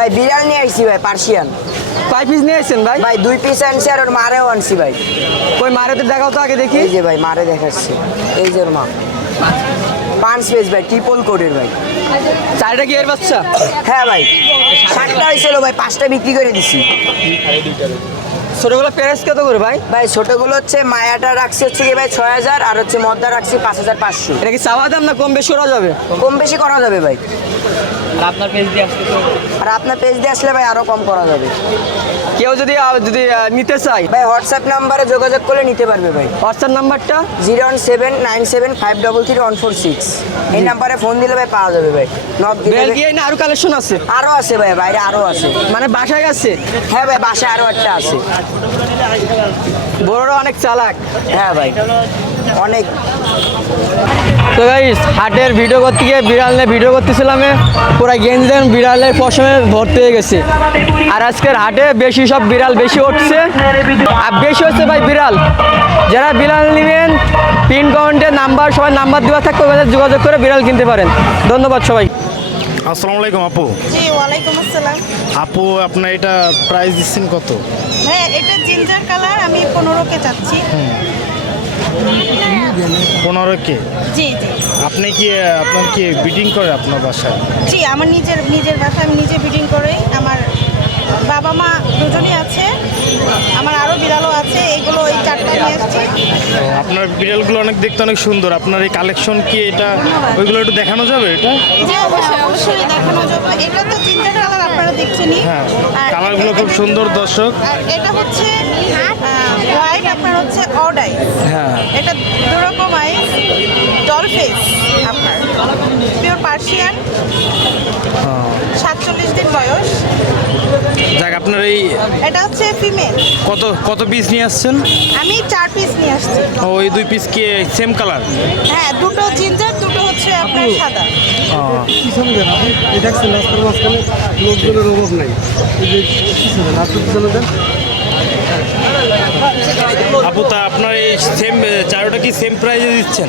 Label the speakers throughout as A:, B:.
A: ভাই বিরিয়ানি বিড়াল নিয়ে ভাই পার্সিয়ান।
B: কয় পিস নিয়ে আইছেন ভাই?
A: ভাই দুই পিস আনছি আর ওর মারেও আনছি ভাই।
B: ওই মারেতে দেখাও তো আগে দেখি।
A: এই যে ভাই মারে দেখাচ্ছি। এই যে ওর মা। পাঁচ পিস ভাই ট্রিপল কোডের ভাই।
B: চারটা কি এর বাচ্চা?
A: হ্যাঁ ভাই সাতটা হয়েছিল ভাই পাঁচটা বিক্রি করে দিছি।
B: ছোটগুলো প্যারেস কত করে ভাই?
A: ভাই ছোটগুলো হচ্ছে মায়াটা রাখছি হচ্ছে কি ভাই ছয় হাজার আর হচ্ছে মদ্দা রাখছি পাঁচ হাজার পাঁচশো।
B: এটা কি চাওয়া দাম না কম বেশি করা যাবে?
A: কম বেশি করা যাবে ভাই।
C: আর আপনার পেজ দিয়ে আসলে
A: আর আপনার পেজ দিয়ে আসলে ভাই আরও কম করা যাবে।
B: কেউ যদি যদি নিতে চাই
A: ভাই হোয়াটসঅ্যাপ নাম্বারে যোগাযোগ করলে নিতে পারবে ভাই।
B: হোয়াটসঅ্যাপ নাম্বারটা
A: zero one seven nine seven five double three one four six এই নাম্বারে ফোন দিলে ভাই পাওয়া যাবে ভাই। নক দিলে
B: বেলগিয়ে না আরও কালেকশন আছে?
A: আরও আছে ভাই বাইরে আরও আছে।
B: মানে বাসায় আছে?
A: হ্যাঁ ভাই বাসায় আরও একটা আছে।
B: বড়রা অনেক চালাক।
A: হ্যাঁ ভাই। অনেক।
B: তো গাইস হাটের ভিডিও করতে গিয়ে বিড়াল নিয়ে ভিডিও করতেছিলাম পুরো গেঞ্জি দেন বিড়ালের পশমে ভর্তি হয়ে গেছে। আর আজকের হাটে বেশি সব বিড়াল বেশি উঠছে। আর বেশি হচ্ছে ভাই বিড়াল। যারা বিড়াল নেবেন পিন কাউন্টের নাম্বার সবাই নাম্বার দেওয়া থাকবে যোগাযোগ করে বিড়াল কিনতে পারেন। ধন্যবাদ সবাই।
D: আসসালামু আলাইকুম আপু।
E: জি ওয়ালাইকুম আসসালাম।
D: আপু আপনার এটা প্রাইস দিচ্ছেন কত?
E: হ্যাঁ এটা জিঞ্জার কালার আমি পনেরোকে চাচ্ছি।
D: পনেরো কে?
E: জি জি।
D: আপনি কি আপনার কি বিডিং করে আপনার বাসায়?
E: জি আমার নিজের নিজের বাসায় আমি নিজে বিডিং করে। আমার বাবা মা দুজনই আছে আমার আরও বিড়ালও আছে এগুলো ওই চারটা নিয়ে এসেছি।
D: আপনার বিড়ালগুলো অনেক দেখতে অনেক সুন্দর। আপনার এই কালেকশন কি এটা ওইগুলো একটু দেখানো যাবে এটা?
E: জি অবশ্যই অবশ্যই দেখানো যাবে। এটা তো জিঞ্জার কালার আপনারা দেখছেনই।
D: হ্যাঁ কালারগুলো খুব সুন্দর দর্শক।
E: এটা হচ্ছে হোয়াইট আপনার হচ্ছে অড আই
D: হ্যাঁ।
E: এটা দুরকম আইস ডল ফেস আপনার। পিওর পার্সিয়ান সাতচল্লিশ দিন বয়স।
D: যাক আপনার এই
E: এটা হচ্ছে ফিমেল
D: কত কত পিস নিয়ে আসছেন?
E: আমি চার পিস নিয়ে আসছি।
D: ও এই দুই পিস কি সেম কালার
E: হ্যাঁ দুটো জিঞ্জার দুটো হচ্ছে আপনার সাদা।
F: এই দেখছেন রাস্তার মাঝখানে লোকজনের অভাব নাই এই যে পিছনে রাস্তার পিছনে দেন
D: আপু তা আপনার এই সেম চারোটা কি সেম প্রাইসে দিচ্ছেন?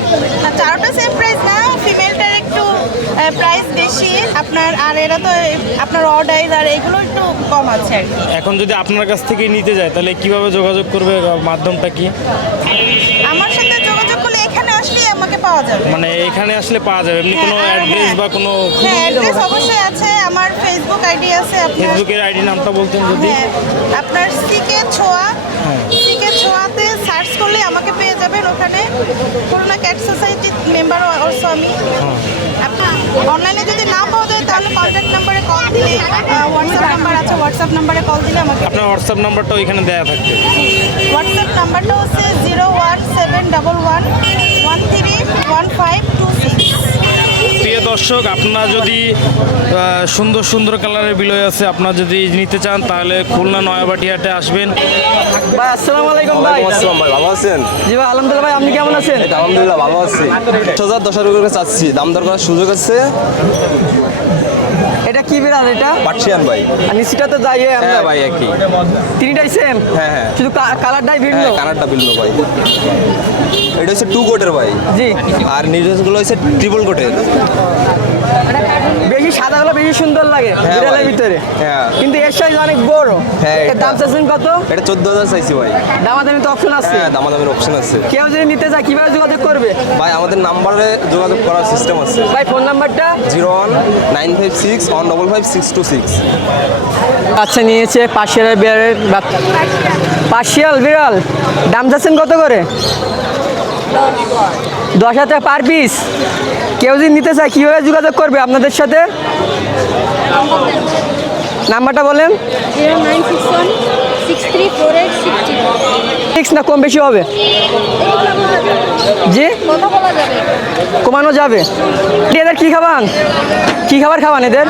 E: চারোটা সেম প্রাইস না ফিমেলটার একটু প্রাইস বেশি। আপনার আর এরা তো আপনার অড আইজ আর এগুলো একটু কম আছে আর কি।
D: এখন যদি আপনার কাছ থেকে নিতে যায় তাহলে কীভাবে যোগাযোগ করবে মাধ্যমটা কি?
E: আমার সাথে যোগাযোগ করলে এখানে আসলেই আমাকে পাওয়া যাবে।
D: মানে এখানে আসলে পাওয়া যাবে এমনি কোনো
E: হ্যাঁ,
D: অ্যাড্রেস
E: হ্যাঁ।
D: বা কোনো
E: হ্যাঁ অ্যাড্রেস অবশ্যই আছে আমার ফেসবুক আইডি আছে আপনার
D: ফেসবুকের আইডি নামটা বলতেন যদি।
E: হ্যাঁ আপনার সিকে ছোঁয়া সার্চ করলে আমাকে পেয়ে যাবেন ওখানে। Corona cat society member also আমি। অনলাইনে যদি না পাওয়া যায় তাহলে কন্ট্যাক্ট নাম্বারে কল দিলে হোয়াটসঅ্যাপ নাম্বার আছে হোয়াটসঅ্যাপ নাম্বারে কল দিলে আমাকে
D: আপনার হোয়াটসঅ্যাপ নাম্বারটা ওইখানে দেওয়া থাকবে।
E: হোয়াটসঅ্যাপ নাম্বারটা হচ্ছে zero one seven double one one three one five two six
D: প্রিয় দর্শক আপনার যদি আহ, সুন্দর সুন্দর কালারের বিলয় আছে আপনার যদি নিতে চান তাহলে খুলনা নয়াবাটিহাটে আসবেন।
B: ভাই আসসালামু আলাইকুম ভাই।
G: আসসালাম ভাই ভালো আছেন?
B: জি ভাই আলহামদুলিল্লাহ ভাই আপনি কেমন আছেন?
G: এই তো আলহামদুলিল্লাহ ভালো আছি। দশ হাজার দশ হাজার করে চাচ্ছি। দাম দর করার সুযোগ আছে?
B: এটা কি বিড়াল এটা?
G: পার্সিয়ান ভাই।
B: আর নিচটা তো যাই
G: হ্যাঁ ভাই একই।
B: তিনটাই সেম
G: হ্যাঁ, হ্যাঁ।
B: শুধু কালারটাই ভিন্ন?
G: কালারটা ভিন্ন ভাই। এটা হচ্ছে টু গোটের ভাই।
B: জি।
G: আর নিউজেসগুলো হচ্ছে ট্রিপল কোটের
B: বেশি সাদাগুলো বেশি সুন্দর লাগে
G: হ্যাঁ
B: বিড়ালের ভিতরে।
G: হ্যাঁ।
B: কিন্তু এর সাইজ অনেক বড়।
G: হ্যাঁ,
B: এর দাম চাচ্ছেন কত?
G: এটা চোদ্দ হাজার চাইছি ভাই।
B: দামাদামি তো অপশন আছে।
G: হ্যাঁ দামাদামের অপশন আছে।
B: কেউ যদি নিতে চায় কীভাবে যোগাযোগ করবে?
G: ভাই আমাদের নাম্বারে যোগাযোগ করার সিস্টেম আছে।
B: ভাই ফোন নাম্বারটা
G: zero one nine five six one double five six two six.
B: আচ্ছা নিয়েছে পার্সিয়াল বিড়ালের পার্সিয়াল বিড়াল দাম চাচ্ছেন কত করে? দশ হাজার টাকা পার পিস কেউ যদি নিতে চায় কীভাবে যোগাযোগ করবে আপনাদের সাথে? নাম্বারটা বলেন।
H: সিক্স
B: না কম বেশি হবে? জি? কমানো যাবে। এদের কি খাওয়ান কি খাবার খাওয়ান এদের?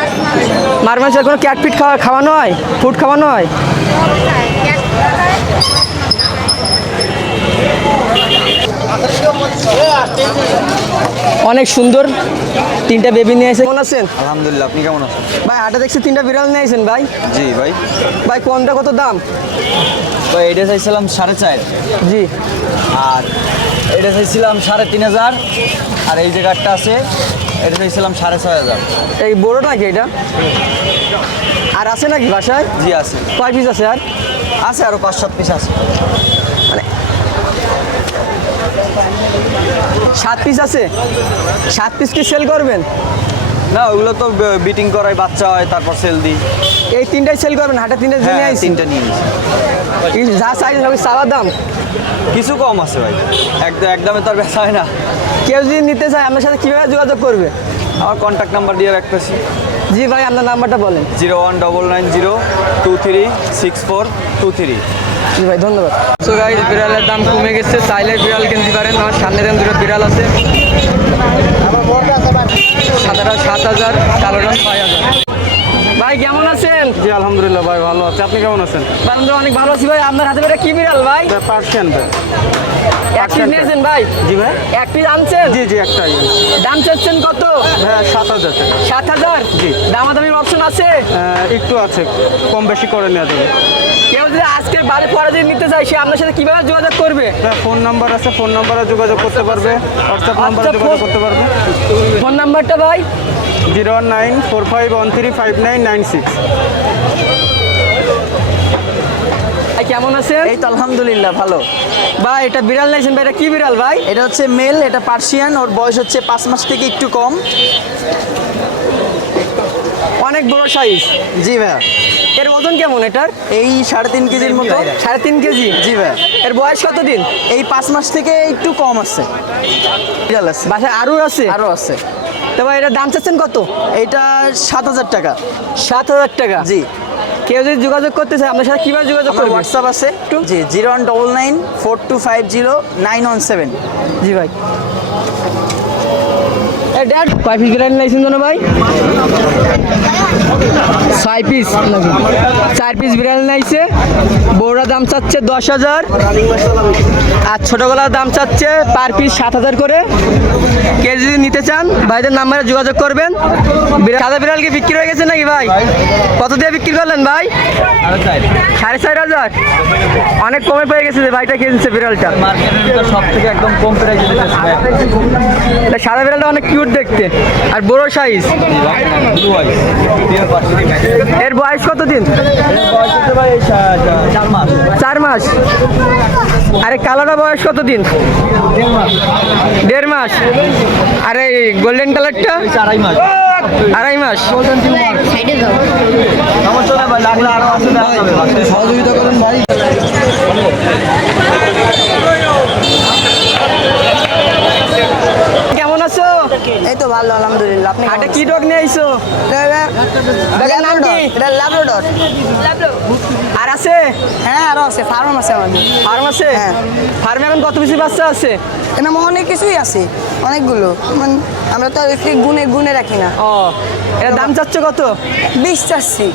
B: মারমাছের কোনো ক্যাট ফিট খাওয়া খাওয়ানো হয়? ফুড খাওয়ানো হয়? অনেক সুন্দর। তিনটা বেবি নিয়ে এসে কেমন আছেন?
G: আলহামদুলিল্লাহ আপনি কেমন আছেন?
B: ভাই হাটে দেখছি তিনটা বিড়াল নিয়ে আসেন ভাই।
G: জি ভাই।
B: ভাই কোনটা কত দাম?
C: ভাই এটা চাইছিলাম সাড়ে চার।
B: জি।
C: আর এটা চাইছিলাম সাড়ে তিন হাজার। আর এই যে গাড়টা আছে এটা চাইছিলাম সাড়ে ছয় হাজার।
B: এই বড় নাকি এটা? আর আছে নাকি বাসায়?
C: জি আছে।
B: কয় পিস আছে আর?
C: আছে আরও পাঁচ সাত পিস আছে।
B: সাত পিস আছে? সাত পিস কি সেল করবেন?
C: না ওগুলো তো বিটিং করাই বাচ্চা হয় তারপর সেল দিই।
B: এই তিনটাই সেল করবেন? হাটে তিনটা নিয়ে
C: হ্যাঁ
B: আইছি।
C: তিনটা নিয়ে।
B: যা সাইজ হবে চাওয়ার দাম?
C: কিছু কম আছে ভাই। একদম একদমে তো আর বেচা হয় না।
B: কেউ যদি নিতে চায় আপনার সাথে কীভাবে যোগাযোগ করবে?
C: আমার কন্ট্যাক্ট নাম্বার দিয়ে রাখতেছি।
B: জি ভাই আপনার নাম্বারটা বলেন।
C: Zero one double nine zero two three six four two three.
B: জি ভাই ধন্যবাদ। সো গাইজ বিড়ালের দাম কমে গেছে চাইলে বিড়াল কিনতে পারেন। আমার সামনে দাম দুটো বিড়াল আছে। সাদাটা সাত হাজার কালোটা ছয় হাজার। ভাই কেমন আছেন?
F: জি আলহামদুলিল্লাহ ভাই ভালো আছে। আপনি কেমন আছেন?
B: বারান্দা অনেক ভালো আছি ভাই। আপনার হাতে বেটা কি বিড়াল ভাই?
F: পার্সিয়ান ভাই।
B: এক পিস নিয়েছেন ভাই?
F: জি ভাই।
B: এক পিস আনছেন?
F: জি জি একটাই
B: দাম চাচ্ছেন কত?
F: হ্যাঁ সাত হাজার।
B: সাত হাজার?
F: জি।
B: দামাদামির অপশন আছে?
F: একটু আছে কম বেশি করে নেওয়া যাবে।
B: কেউ যদি আজকে বাড়ি পরে যদি নিতে চায় সে আপনার সাথে কীভাবে যোগাযোগ করবে?
F: ফোন নাম্বার আছে ফোন নাম্বারে যোগাযোগ করতে পারবে হোয়াটসঅ্যাপ নাম্বারে
B: আচ্ছা,
F: যোগাযোগ করতে পারবে।
B: ফোন নাম্বারটা ভাই?
F: Zero nine four five one three five nine nine six
B: ভাই কেমন আছেন?
C: এই তো আলহামদুলিল্লাহ ভালো।
B: ভাই এটা বিড়াল নাইছেন ভাই এটা কি বিড়াল ভাই?
C: এটা হচ্ছে মেল এটা পার্সিয়ান ওর বয়স হচ্ছে পাঁচ মাস থেকে একটু কম।
B: অনেক বড় সাইজ
C: জি ভাইয়া।
B: এর ওজন কেমন এটার?
C: এই সাড়ে তিন কেজির মতো।
B: সাড়ে তিন কেজি?
C: জি ভাইয়া।
B: এর বয়স কত দিন
C: এই পাঁচ মাস থেকে একটু কম আছে। বিড়াল আছে।
B: বাসায় আরও আছে?
C: আরও আছে।
B: তো ভাই এটার দাম চাচ্ছেন কত?
C: এটা সাত হাজার টাকা।
B: সাত হাজার টাকা?
C: জি।
B: কেউ যদি যোগাযোগ করতে চায় আপনার সাথে কীভাবে যোগাযোগ করবে?
C: হোয়াটসঅ্যাপ আছে। জি zero one double nine four two five zero nine one seven.
B: জি ভাই। ড্যাড কয় পিস বিরিয়ানি লাইছেন ভাই? ছয় পিস। চার পিস বিরিয়ানি নাইছে। বড়রা দাম চাচ্ছে দশ হাজার। আর ছোটোগুলার দাম চাচ্ছে পার পিস সাত হাজার করে। কে যদি নিতে চান, ভাইদের নাম্বারে যোগাযোগ করবেন। সাদা বিড়াল কি বিক্রি হয়ে গেছে নাকি ভাই? কত দিয়ে বিক্রি করলেন ভাই? সাড়ে চার হাজার। অনেক কমে পেয়ে গেছে যে ভাইটা কিনছে বিড়ালটা।
C: সব থেকে একদম কম
B: সাদা বিড়ালটা অনেক কিউট দেখতে। আর বড় সাইজ এর বয়স কত দিন
C: চার মাস।
B: আরে কালোটা বয়স কত দিন দেড় মাস। আর এই গোল্ডেন কালারটা
C: আড়াই মাস।
B: আড়াই মাস।
C: সহযোগিতা করেন ভাই।
B: কেমন আছো?
A: এই তো ভালো আলহামদুলিল্লাহ। আপনি
B: হাটে কি ডগ নিয়ে আইছো? ডগের নাম কি?
A: এটা ল্যাবরেটর
B: আর আছে?
A: হ্যাঁ আরও আছে ফার্ম আছে আমাদের।
B: ফার্ম আছে?
A: হ্যাঁ।
B: ফার্মে এখন কত বেশি বাচ্চা আছে?
A: এখানে অনেক কিছুই আছে অনেকগুলো। মানে আমরা তো একটু গুনে গুনে রাখি না।
B: ও এর দাম চাচ্ছ কত?
A: বিশ চাচ্ছি।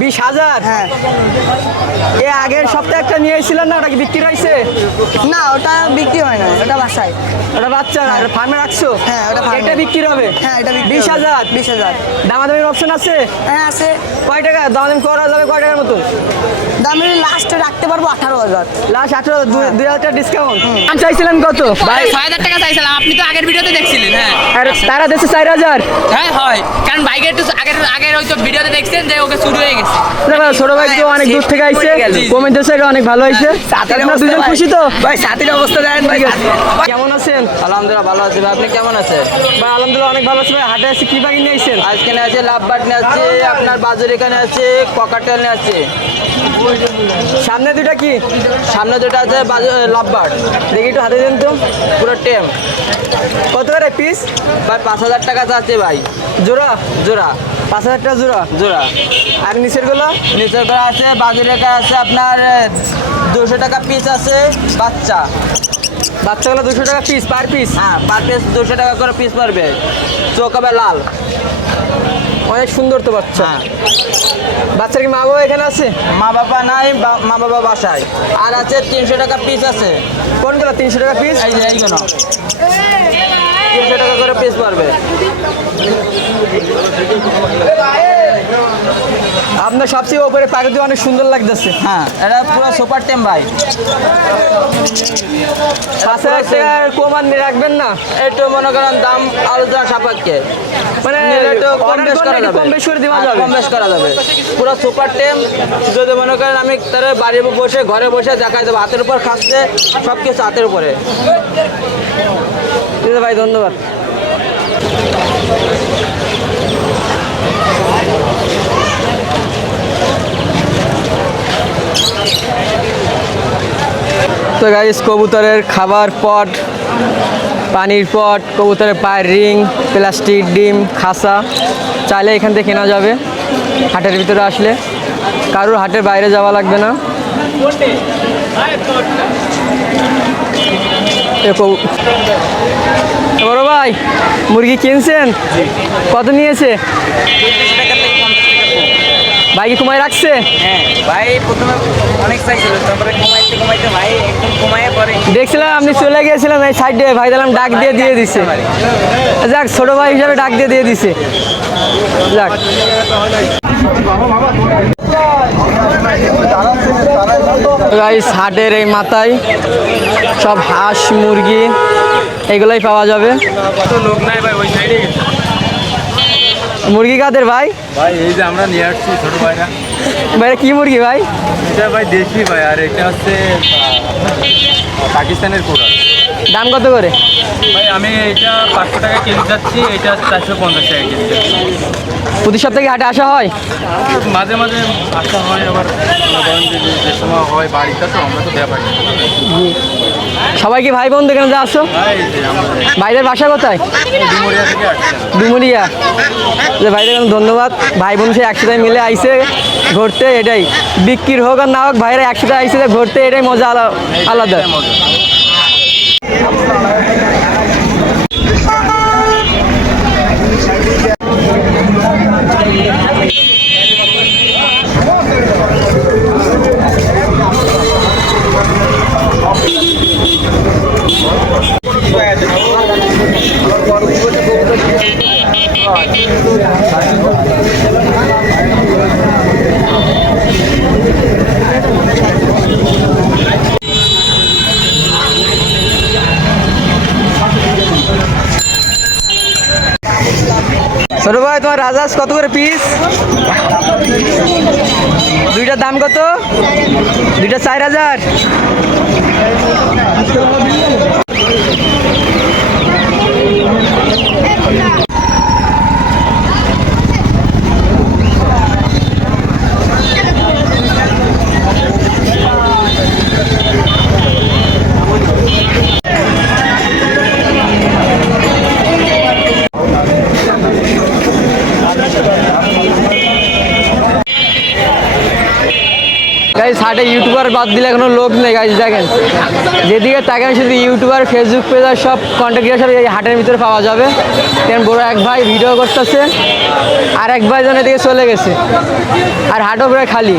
B: বিশ হাজার?
A: হ্যাঁ।
B: এ আগের সপ্তাহে একটা নিয়ে এসেছিলেন না ওটা কি বিক্রি হয়েছে?
A: না ওটা বিক্রি হয় না ওটা বাসায়।
B: ওটা বাচ্চা আর ফার্মে রাখছো?
A: হ্যাঁ, ওটা।
B: এটা বিক্রি হবে?
A: হ্যাঁ এটা বিক্রি
B: বিশ
A: হবে।
B: হাজার?
A: বিশ হাজার।
B: দামাদামির অপশন আছে?
A: হ্যাঁ আছে।
B: কয় টাকা? দামাদামি করা যাবে কয় টাকার মতো?
A: দামি লাস্টে রাখতে পারব আঠারো হাজার।
B: লাস্ট আঠারো দুই হাজার টাকা ডিসকাউন্ট চাইছিলেন কত?
I: ভাই ছয় হাজার টাকা চাইছিলাম। আপনি তো আগের ভিডিওতে দেখছিলেন হ্যাঁ।
B: আর তারা দেশে চার হাজার।
I: হ্যাঁ হয়। কারণ বাইকের একটু আগের আগের ওই তো ভিডিওতে দেখছেন যে ওকে শুরু হয়ে গেছে।
B: ছোট ভাই তো অনেক দূর থেকে আইছে। কমেন্ট দেশে অনেক ভালো হয়েছে আপনারা দুজন খুশি তো?
C: ভাই সাথীর অবস্থা দেন ভাই
B: কেমন আছেন?
C: আলহামদুলিল্লাহ ভালো আছি ভাই। আপনি কেমন আছেন?
B: ভাই আলহামদুলিল্লাহ অনেক ভালো আছে ভাই। হাটে এসে কি বাকি নিয়ে আইছেন?
C: আজকে নিয়ে আছে লাভবাট নিয়ে আছে আপনার বাজার এখানে আছে ককাটেল নিয়ে আছে।
B: সামনে দুইটা কি?
C: সামনে যেটা আছে বাজার লাভবাট
B: দেখি একটু হাতে দেন তো।
C: পুরো টেম।
B: কত করে পিস
C: ভাই পাঁচ হাজার টাকা আছে ভাই।
B: জোড়া?
C: জোড়া।
B: পাঁচ হাজার টাকা জোড়া?
C: জোড়া।
B: আর নিচেরগুলো?
C: নিচের করে আছে বাজার আছে আপনার দুশো টাকা পিস আছে বাচ্চা।
B: বাচ্চাগুলো দুশো টাকা পিস পার পিস
C: হ্যাঁ পার পিস দুশো টাকা করে পিস পড়বে। চোখ হবে লাল।
B: অনেক সুন্দর তো বাচ্চা।
C: হ্যাঁ।
B: বাচ্চার কি মা বাবা এখানে আছে?
C: মা বাবা নাই মা বাবা বাসায়। আর আছে তিনশো টাকা পিস আছে।
B: কোনগুলো? তিনশো টাকা পিস
C: এই যে এইগুলো। তিনশো টাকা করে পিস পড়বে।
B: আপনার সবচেয়ে উপরে প্রাকৃতিক অনেক সুন্দর লাগতেছে।
C: হ্যাঁ এটা পুরো সুপার টেম ভাই।
B: পাঁচ হাজার টাকার কম আর রাখবেন না?
C: একটু মনে করেন দাম আলোচনা সাপেক্ষে।
B: মানে
C: একটু কম বেশ করা যাবে।
B: কম বেশ করে দেওয়া
C: হ্যাঁ,
B: যাবে?
C: কম বেশ করা যাবে। পুরো সুপার টেম যদি মনে করেন আমি তার বাড়ি বসে ঘরে বসে দেখাই দেবো হাতের উপর খাচ্ছে সব কিছু হাতের উপরে।
B: ভাই ধন্যবাদ। তো গাইস কবুতরের খাবার পট পানির পট কবুতরের পায়ের রিং প্লাস্টিক ডিম খাসা চাইলে এখান থেকে কেনা যাবে। হাটের ভিতরে আসলে কারোর হাটের বাইরে যাওয়া লাগবে না। বড় ভাই মুরগি কিনছেন? কত নিয়েছে? ভাই কি কমায় রাখছে?
C: হ্যাঁ ভাই প্রথমে অনেক চাইছিল তারপরে কমাইতে কমাইতে ভাই একদম কমাইয়ে পরে
B: দেখছিলাম আপনি চলে গিয়েছিলাম এই সাইডে ভাই দিলাম ডাক দিয়ে দিয়ে দিছে। যাক ছোট ভাই হিসাবে ডাক দিয়ে দিয়ে দিছে। যাক। গাইস হাটের এই মাথায় সব হাঁস মুরগি এগুলাই পাওয়া যাবে।
G: লোক নাই ভাই ওই সাইডে।
B: মুরগি কাদের ভাই?
G: ভাই এই যে আমরা নিয়ে আসছি ছোট ভাইরা।
B: ভাই কি মুরগি ভাই?
G: এটা ভাই দেশি ভাই আর এটা হচ্ছে পাকিস্তানের কোরাল
B: দাম কত করে?
G: ভাই আমি এটা পাঁচশো টাকা কেজি যাচ্ছি এটা চারশো পঞ্চাশ টাকা কেজি যাচ্ছি।
B: প্রতি সপ্তাহে হাটে আসা হয়?
G: মাঝে মাঝে আসা হয় আবার যে সময় হয় বাড়িতে তো আমরা তো না।
B: সবাই কি ভাই বোন এখানে যা আসো
G: যে আমরা
B: ভাইদের বাসা কোথায়?
G: ডুমুরিয়া। আসছি
B: যে ভাইদের ধন্যবাদ। ভাই বোন সে একসাথে মিলে আইসে ঘুরতে, এটাই। বিক্রির হোক আর না হোক, ভাইরা একসাথে আইসে ঘুরতে, এটাই মজা আলা- আলাদা। ছোট ভাই তোমার রাজাস কত করে পিস দুইটার দাম কত? দুইটা চার হাজার। বাদ দিলে কোনো লোক নেই গাইজ দেখেন। যেদিকে তাকেন শুধু ইউটিউবার ফেসবুক পেজ আর সব কন্টেন্ট ক্রিয়েটার এই হাটের ভিতরে পাওয়া যাবে। তেমন বড় এক ভাই ভিডিও করতেছে, আর এক ভাই জন এদিকে চলে গেছে। আর হাটও প্রায় খালি।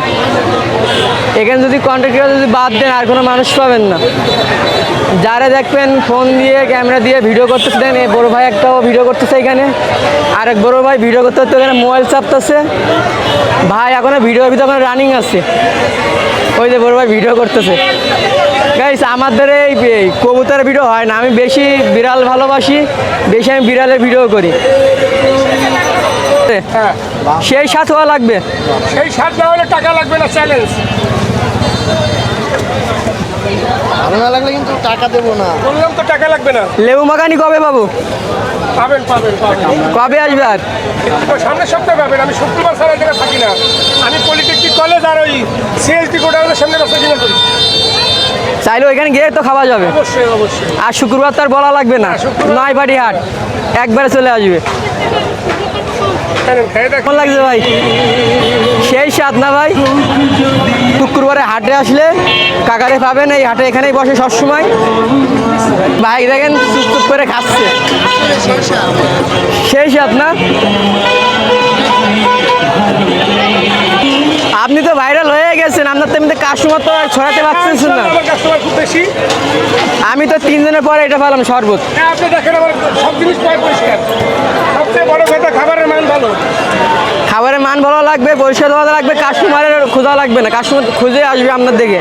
B: এখানে যদি কন্টেন্ট ক্রিয়েটার যদি বাদ দেন, আর কোনো মানুষ পাবেন না। যারা দেখবেন ফোন দিয়ে ক্যামেরা দিয়ে ভিডিও করতেছে, দেখেন, এই বড় ভাই একটাও ভিডিও করতেছে এখানে। আর এক বড় ভাই ভিডিও করতে করতে এখানে মোবাইল চাপতেছে। ভাই এখনও ভিডিওর ভিতরে রানিং আছে। ওই যে বড় ভাই ভিডিও করতেছে। গাইস আমাদের এই কবুতরের ভিডিও হয় না। আমি বেশি বিড়াল ভালোবাসি বেশি আমি বিড়ালের ভিডিও করি। সেই সাত হওয়া লাগবে।
F: সেই সাত না হলে টাকা লাগবে না চ্যালেঞ্জ
A: ভালো না লাগলে কিন্তু টাকা দেবো না।
F: বললাম তো টাকা লাগবে না।
B: লেবু মাখানি কবে বাবু
F: পাবেন পাবেন পাবেন।
B: কবে আসবে আর?
F: সামনের সপ্তাহে পাবেন আমি শুক্রবার ছাড়া জায়গায় থাকি না। আমি পলিটেকনিক কলেজ আর ওই সিএসডি গোডাউনের সামনে রাস্তা কিনে করি।
B: চাইলে ওইখানে গিয়ে তো খাওয়া যাবে।
F: অবশ্যই অবশ্যই।
B: আর শুক্রবার তো আর বলা লাগবে না। নয় বাড়ি হাট একবারে চলে আসবে। কেমন লাগছে ভাই? সেই স্বাদ না ভাই? শুক্রবারে হাটে আসলে কাকারে পাবেন, এই হাটে এখানেই বসে সবসময়। ভাই, দেখেন চুপ চুপ করে খাচ্ছে। সেই স্বাদ না? আপনি তো ভাইরাল হয়ে গেছেন আপনার তেমনি কাস্টমার তো আর ছড়াতে পারছেন না।
F: কাস্টমার খুব বেশি।
B: আমি তো তিন দিনের পরে এটা পেলাম শরবত।
F: হ্যাঁ আপনি দেখেন আমার সব জিনিস পরিষ্কার। সবচেয়ে বড় কথা খাবারের মান ভালো।
B: খাবারের মান ভালো লাগবে পরিষ্কার ভালো লাগবে কাস্টমারের খোঁজা লাগবে না। কাস্টমার খুঁজে আসবে আপনার দিকে।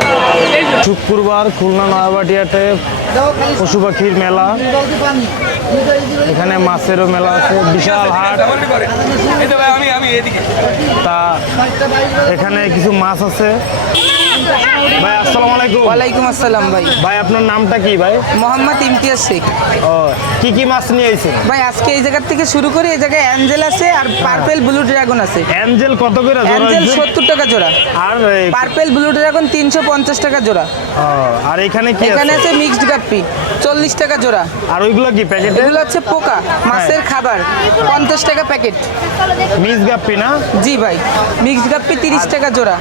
D: শুক্রবার খুলনা নয়াবাটিয়াতে পশু পাখির মেলা। এখানে মাছেরও মেলা আছে বিশাল হাট। তা এখানে কিছু মাছ আছে ভাই আসসালামু আলাইকুম।
A: ওয়ালাইকুম আসসালাম ভাই।
D: ভাই আপনার নামটা কি ভাই?
A: মোহাম্মদ ইমতিয়াজ শেখ।
D: ও কি কি মাছ নিয়ে আইছেন?
A: ভাই আজকে এই জায়গার থেকে শুরু করে এই জায়গায় অ্যাঞ্জেল আছে আর পার্পেল ব্লু ড্রাগন আছে।
D: অ্যাঞ্জেল কত করে জোড়া
A: অ্যাঞ্জেল
D: হচ্ছে?
A: সত্তর টাকা জোড়া।
D: আর
A: পার্পেল ব্লু ড্রাগন তিনশো পঞ্চাশ টাকা জোড়া।
D: ও, আর এখানে কি
A: এখানে
D: আছে?
A: আছে মিক্সড গাপ্পি চল্লিশ টাকা জোড়া।
D: আর ওইগুলো কি প্যাকেটে?
A: এগুলো হচ্ছে পোকা মাছের খাবার পঞ্চাশ টাকা প্যাকেট।
D: মিস গাপ্পি না?
A: জি ভাই মিক্সড গাপ্পি তিরিশ টাকা জোড়া।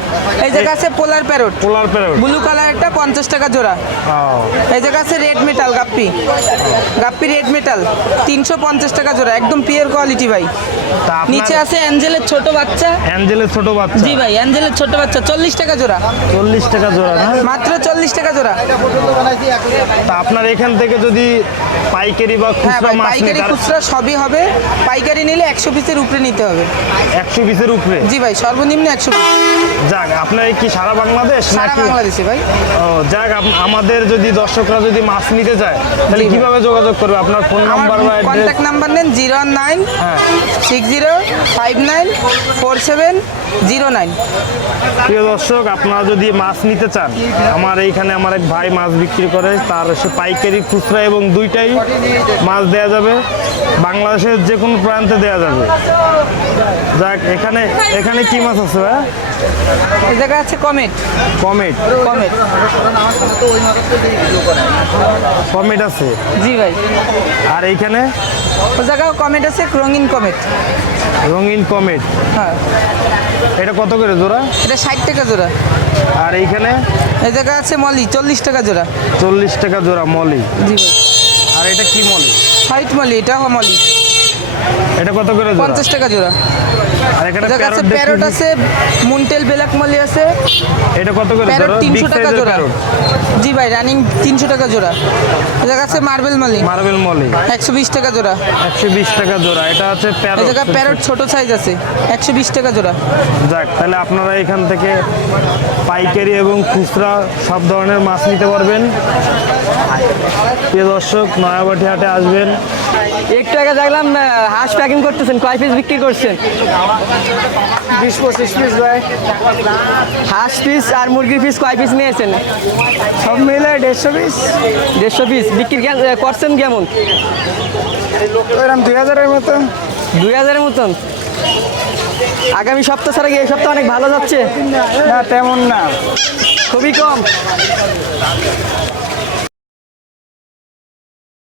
A: এই জায়গা আছে polar parrot.
D: Polar parrot.
A: Blue কালারটা পঞ্চাশ টাকা জোড়া। এই জায়গা আছে red metal guppy. Guppy red metal তিনশো পঞ্চাশ টাকা জোড়া একদম পিওর কোয়ালিটি ভাই। নিচে আছে অ্যাঞ্জেলের ছোট বাচ্চা।
D: অ্যাঞ্জেলের ছোট বাচ্চা।
A: জি ভাই অ্যাঞ্জেলের ছোট বাচ্চা চল্লিশ টাকা জোড়া।
D: চল্লিশ টাকা জোড়া না?
A: মাত্র চল্লিশ টাকা জোড়া।
D: তা আপনার এখান থেকে যদি পাইকারি বা
A: হ্যাঁ
D: খুচরা মাছ
A: পাইকারি খুচরা সবই হবে। পাইকারি নিলে একশো পিসের উপরে নিতে হবে।
D: একশো পিসের উপরে?
A: জি ভাই সর্বনিম্ন একশো পিস।
D: যাক আপনার কি সারা বাংলাদেশ নাকি?
A: বাংলাদেশে ভাই।
D: ও যাক আমাদের যদি দর্শকরা যদি মাছ নিতে চায় তাহলে কীভাবে যোগাযোগ করবে? আপনার ফোন নাম্বার বা অ্যাড্রেস?
A: কন্ট্যাক্ট নাম্বার নেন জিরো নাইন
D: হ্যাঁ।
A: Six zero five nine four seven zero nine.
D: প্রিয় দর্শক আপনারা যদি মাছ নিতে চান আমার এইখানে আমার এক ভাই মাছ বিক্রি করে তার সে পাইকারি খুচরা এবং দুইটাই মাছ দেয়া যাবে। বাংলাদেশের যে কোনো প্রান্তে দেয়া যাবে। যাক এখানে এখানে কি মাছ আছে ভাই?
A: এই জায়গা আছে কমেট।
D: কমেট?
A: কমেট।
D: কমেট আছে?
A: জি ভাই।
D: আর এইখানে?
A: ও জায়গাও কমেট আছে রঙিন কমেট।
D: রঙিন কমেট।
A: হ্যাঁ।
D: এটা কত করে জোড়া?
A: এটা ষাট টাকা জোড়া।
D: আর এইখানে?
A: এই জায়গা আছে মলি চল্লিশ টাকা জোড়া।
D: চল্লিশ টাকা জোড়া মলি।
A: জি ভাই।
D: আর এটা কি মলি?
A: হোয়াইট মলি এটা মলি।
D: এটা কত করে
A: পঞ্চাশ টাকা জোড়া।
D: আর এখানে প্যারট
A: প্যারট আছে মুনটেল ব্ল্যাক মলি আছে।
D: এটা কত করে
A: প্যারট টাকা জোড়া। জি ভাই রানিং তিনশো টাকা জোড়া। আছে মার্বেল মলি।
D: মার্বেল মলি।
A: টাকা জোড়া।
D: একশো বিশ টাকা জোড়া। এটা প্যারট।
A: প্যারট ছোট সাইজ আছে। একশো বিশ টাকা জোড়া।
D: যাক তাহলে আপনারা এখান থেকে পাইকারি এবং খুচরা সব ধরনের মাছ নিতে পারবেন। প্রিয় দর্শক নয়াবাটি হাটে আসবেন।
B: একটু আগে দেখলাম হাঁস প্যাকিং করতেছেন কয় পিস বিক্রি করছেন?
F: বিশ পঁচিশ পিস ভাই।
B: হাঁস পিস আর মুরগির পিস কয় পিস নিয়েছেন?
F: সব মিলে দেড়শো পিস
B: দেড়শো পিস বিক্রি করছেন কেমন?
F: দুই হাজারের মতো।
B: দুই হাজারের মতন? আগামী সপ্তাহ ছাড়া এই সপ্তাহ অনেক ভালো যাচ্ছে?
F: না তেমন না।
B: খুবই কম।